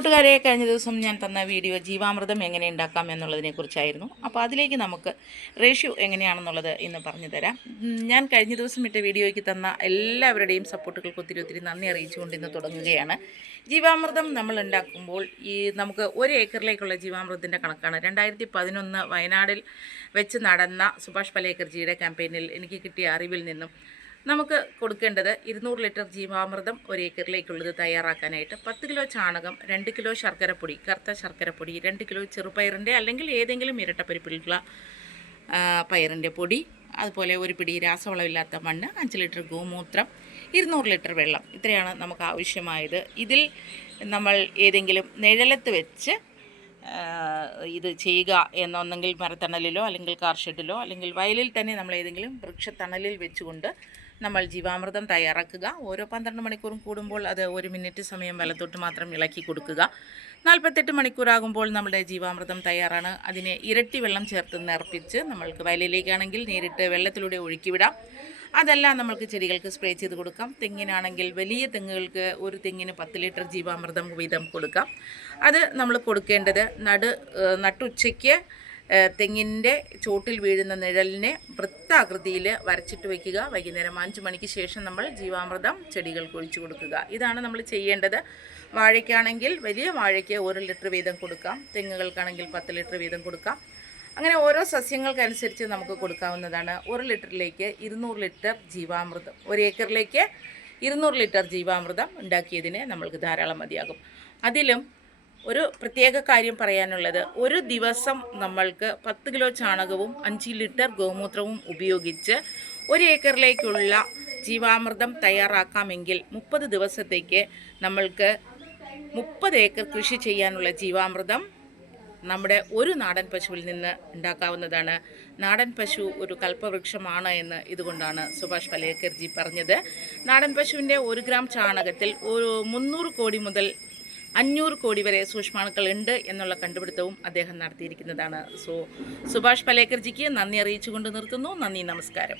കൂട്ടുകാരെ, കഴിഞ്ഞ ദിവസം ഞാൻ തന്ന വീഡിയോ ജീവാമൃതം എങ്ങനെ ഉണ്ടാക്കാം എന്നുള്ളതിനെക്കുറിച്ചായിരുന്നു. അപ്പോൾ അതിലേക്ക് നമുക്ക് റേഷ്യോ എങ്ങനെയാണെന്നുള്ളത് ഇന്ന് പറഞ്ഞു തരാം. ഞാൻ കഴിഞ്ഞ ദിവസം ഇട്ട വീഡിയോയ്ക്ക് തന്ന എല്ലാവരുടെയും സപ്പോർട്ടുകൾക്ക് ഒത്തിരി നന്ദി അറിയിച്ചുകൊണ്ട് ഇന്ന് തുടങ്ങുകയാണ്. ജീവാമൃതം നമ്മൾ ഉണ്ടാക്കുമ്പോൾ നമുക്ക് 1 ഏക്കറിലേക്കുള്ള ജീവാമൃതത്തിൻ്റെ കണക്കാണ്. 2011 വയനാടിൽ വെച്ച് നടന്ന സുഭാഷ് പലേക്കർജിയുടെ ക്യാമ്പയിനിൽ എനിക്ക് കിട്ടിയ അറിവിൽ നിന്നും നമുക്ക് കൊടുക്കേണ്ടത് 200 ലിറ്റർ ജീവാമൃതം 1 ഏക്കറിലേക്കുള്ളത് തയ്യാറാക്കാനായിട്ട് 10 കിലോ ചാണകം, 2 കിലോ ശർക്കരപ്പൊടി, കറുത്ത ശർക്കരപ്പൊടി, 2 കിലോ ചെറുപയറിൻ്റെ അല്ലെങ്കിൽ ഏതെങ്കിലും ഇരട്ടപ്പരിപ്പിലുള്ള പയറിൻ്റെ പൊടി, അതുപോലെ ഒരു പിടി രാസവളമില്ലാത്ത മണ്ണ്, 5 ലിറ്റർ ഗോമൂത്രം, 200 ലിറ്റർ വെള്ളം. ഇത്രയാണ് നമുക്ക് ആവശ്യമായത്. ഇതിൽ നമ്മൾ ഏതെങ്കിലും നിഴലത്ത് വെച്ച് ഇത് ചെയ്യുക എന്നൊന്നെങ്കിൽ മരത്തണലിലോ അല്ലെങ്കിൽ കാർ ഷെഡിലോ അല്ലെങ്കിൽ വയലിൽ തന്നെ നമ്മൾ ഏതെങ്കിലും വൃക്ഷത്തണലിൽ വെച്ചുകൊണ്ട് നമ്മൾ ജീവാമൃതം തയ്യാറാക്കുക. ഓരോ 12 മണിക്കൂറും കൂടുമ്പോൾ അത് 1 മിനിറ്റ് സമയം വലത്തോട്ട് മാത്രം ഇളക്കി കൊടുക്കുക. 48 മണിക്കൂറാകുമ്പോൾ നമ്മുടെ ജീവാമൃതം തയ്യാറാണ്. അതിനെ ഇരട്ടി വെള്ളം ചേർത്ത് നിറപ്പിച്ച് നമ്മൾക്ക് വയലിലേക്കാണെങ്കിൽ നേരിട്ട് വെള്ളത്തിലൂടെ ഒഴുക്കിവിടാം. അതല്ല, നമ്മൾക്ക് ചെടികൾക്ക് സ്പ്രേ ചെയ്ത് കൊടുക്കാം. തെങ്ങിനാണെങ്കിൽ വലിയ തെങ്ങുകൾക്ക് ഒരു തെങ്ങിന് 10 ലിറ്റർ ജീവാമൃതം വീതം കൊടുക്കാം. അത് നമ്മൾ കൊടുക്കേണ്ടത് നട്ടുച്ചയ്ക്ക് തെങ്ങിൻ്റെ ചോട്ടിൽ വീഴുന്ന നിഴലിനെ വൃത്താകൃതിയിൽ വരച്ചിട്ട് വയ്ക്കുക. വൈകുന്നേരം 5 മണിക്ക് ശേഷം നമ്മൾ ജീവാമൃതം ചെടികൾക്ക് ഒഴിച്ചു കൊടുക്കുക. ഇതാണ് നമ്മൾ ചെയ്യേണ്ടത്. വാഴയ്ക്കാണെങ്കിൽ വലിയ വാഴയ്ക്ക് 1 ലിറ്റർ വീതം കൊടുക്കാം. തെങ്ങുകൾക്കാണെങ്കിൽ 10 ലിറ്റർ വീതം കൊടുക്കാം. അങ്ങനെ ഓരോ സസ്യങ്ങൾക്കനുസരിച്ച് നമുക്ക് കൊടുക്കാവുന്നതാണ്. 1 ലിറ്ററിലേക്ക് 200 ലിറ്റർ ജീവാമൃതം, 1 ഏക്കറിലേക്ക് 200 ലിറ്റർ ജീവാമൃതം ഉണ്ടാക്കിയതിന് നമ്മൾക്ക് ധാരാളം മതിയാകും. അതിലും ഒരു പ്രത്യേക കാര്യം പറയാനുള്ളത്, ഒരു ദിവസം നമ്മൾക്ക് 10 കിലോ ചാണകവും 5 ലിറ്റർ ഗോമൂത്രവും ഉപയോഗിച്ച് 1 ഏക്കറിലേക്കുള്ള ജീവാമൃതം തയ്യാറാക്കാമെങ്കിൽ 30 ദിവസത്തേക്ക് നമ്മൾക്ക് 30 ഏക്കർ കൃഷി ചെയ്യാനുള്ള ജീവാമൃതം നമ്മുടെ ഒരു നാടൻ പശുവിൽ നിന്ന് ഉണ്ടാക്കാവുന്നതാണ്. നാടൻ പശു ഒരു കൽപ്പവൃക്ഷമാണ് എന്ന് ഇതുകൊണ്ടാണ് സുഭാഷ് പലേക്കർജി പറഞ്ഞത്. നാടൻ പശുവിൻ്റെ 1 ഗ്രാം ചാണകത്തിൽ 300 കോടി മുതൽ 500 കോടി വരെ സൂക്ഷ്മാണുക്കൾ ഉണ്ട് എന്നുള്ള കണ്ടുപിടുത്തവും അദ്ദേഹം നടത്തിയിരിക്കുന്നതാണ്. സുഭാഷ് പലേക്കർജിക്ക് നന്ദി അറിയിച്ചുകൊണ്ട് നിർത്തുന്നു. നന്ദി, നമസ്കാരം.